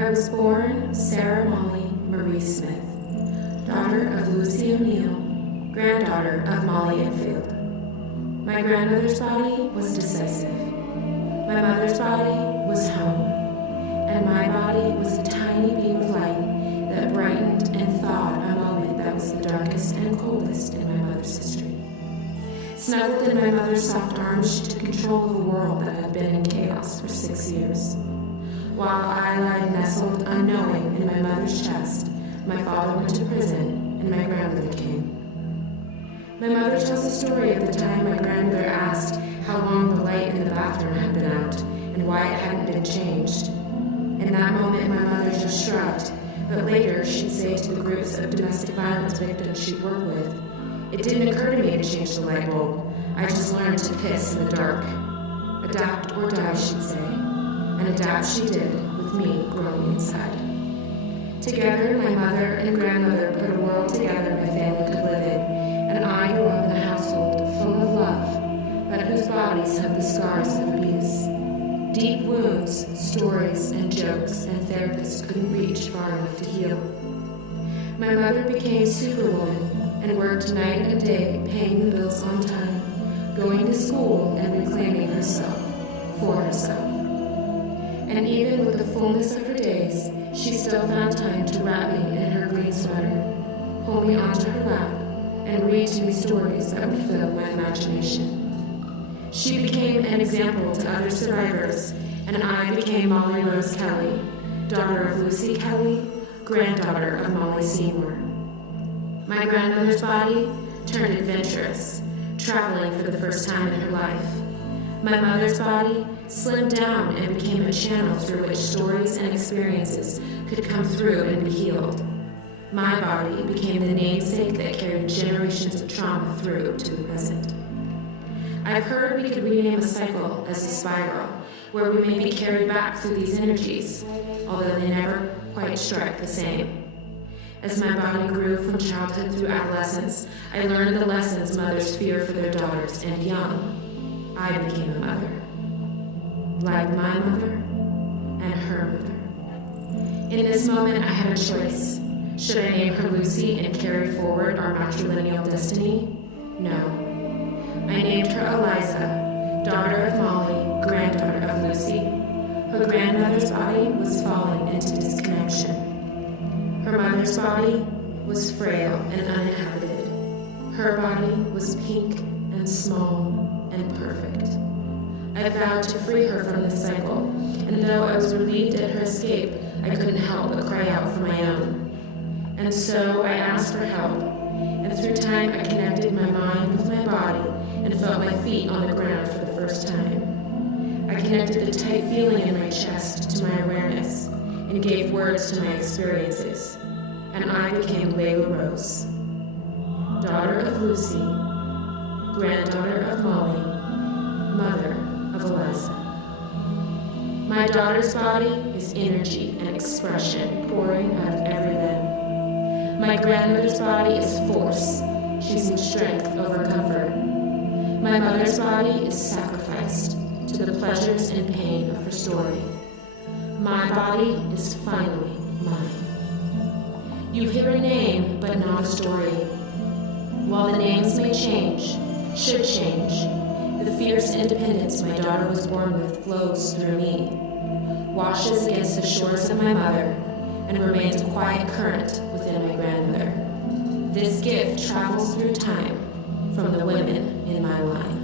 I was born Sarah Molly Marie Smith, daughter of Lucy O'Neill, granddaughter of Molly Enfield. My grandmother's body was decisive. My mother's body was home, and my body was a tiny beam of light that brightened and thawed a moment that was the darkest and coldest in my mother's history. Snuggled in my mother's soft arms, she took control of a world that had been in chaos for 6 years. While I lied nestled unknowing in my mother's chest, my father went to prison and my grandmother came. My mother tells the story of the time my grandmother asked how long the light in the bathroom had been out and why it hadn't been changed. In that moment, my mother just shrugged, but later she'd say to the groups of domestic violence victims she'd worked with, "It didn't occur to me to change the light bulb. I just learned to piss in the dark." Adapt or die, she'd say. And adapt she did, with me growing inside. Together, my mother and grandmother put a world together my family could live in, and I grew up in a household full of love, but whose bodies had the scars of abuse. Deep wounds, stories, and jokes, and therapists couldn't reach far enough to heal. My mother became superwoman and worked night and day, paying the bills on time, going to school and reclaiming herself for herself. And even with the fullness of her days, she still found time to wrap me in her green sweater, pull me onto her lap, and read to me stories that would fill my imagination. She became an example to other survivors, and I became Myra Rose Kelly, daughter of Lucy Kelly, granddaughter of Molly Seymour. My grandmother's body turned adventurous, traveling for the first time in her life. My mother's body slimmed down and became a channel through which stories and experiences could come through and be healed. My body became the namesake that carried generations of trauma through to the present. I've heard we could rename a cycle as a spiral, where we may be carried back through these energies, although they never quite strike the same. As my body grew from childhood through adolescence, I learned the lessons mothers fear for their daughters, and young, I became a mother. Like my mother and her mother. In this moment, I had a choice. Should I name her Lucy and carry forward our matrilineal destiny? No. I named her Eliza, daughter of Molly, granddaughter of Lucy. Her grandmother's body was falling into disconnection. Her mother's body was frail and uninhabited. Her body was pink and small and perfect. I vowed to free her from this cycle, and though I was relieved at her escape, I couldn't help but cry out for my own. And so I asked for help, and through time I connected my mind with my body and felt my feet on the ground for the first time. I connected the tight feeling in my chest to my awareness and gave words to my experiences, and I became Leila Rose, daughter of Lucy, granddaughter of Molly, mother of Eliza. My daughter's body is energy and expression pouring out of every limb. My grandmother's body is force, choosing strength over comfort. My mother's body is sacrificed to the pleasures and pain of her story. My body is finally mine. You hear a name, but not a story. While the names may change, should change, the fierce independence my daughter was born with flows through me, washes against the shores of my mother, and remains a quiet current within my grandmother. This gift travels through time from the women in my line.